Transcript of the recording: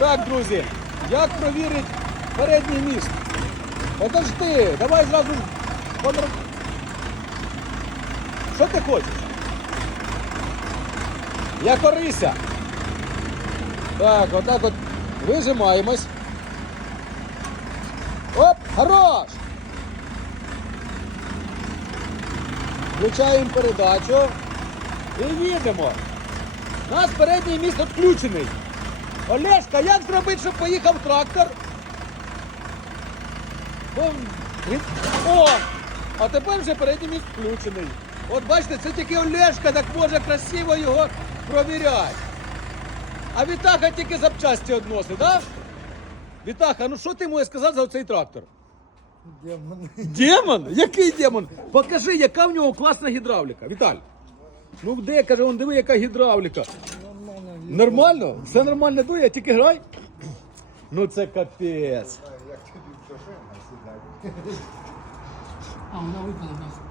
Так, друзі, як провірить передній міст? Подожди, давай зразу. Що ти хочеш? Я корися. Так, отак от вижимаємось. Оп, хорош! Включаємо передачу і їдемо. У нас передній міст відключений. Олешка, як зробити, щоб поїхав трактор? О! А тепер вже передній міст включений. От бачите, це тільки Олешка так може красиво його провіряти. А Вітаха тільки запчасті відносить, так? Вітаха, ну що ти можеш сказати за цей трактор? Демон. Демон? Який демон? Покажи, яка в нього класна гідравліка. Віталь. Ну де, каже, он диви, яка гідравліка. Нормально. Все нормально дує, тільки грай. Ну це капець. А, вона випала в нас.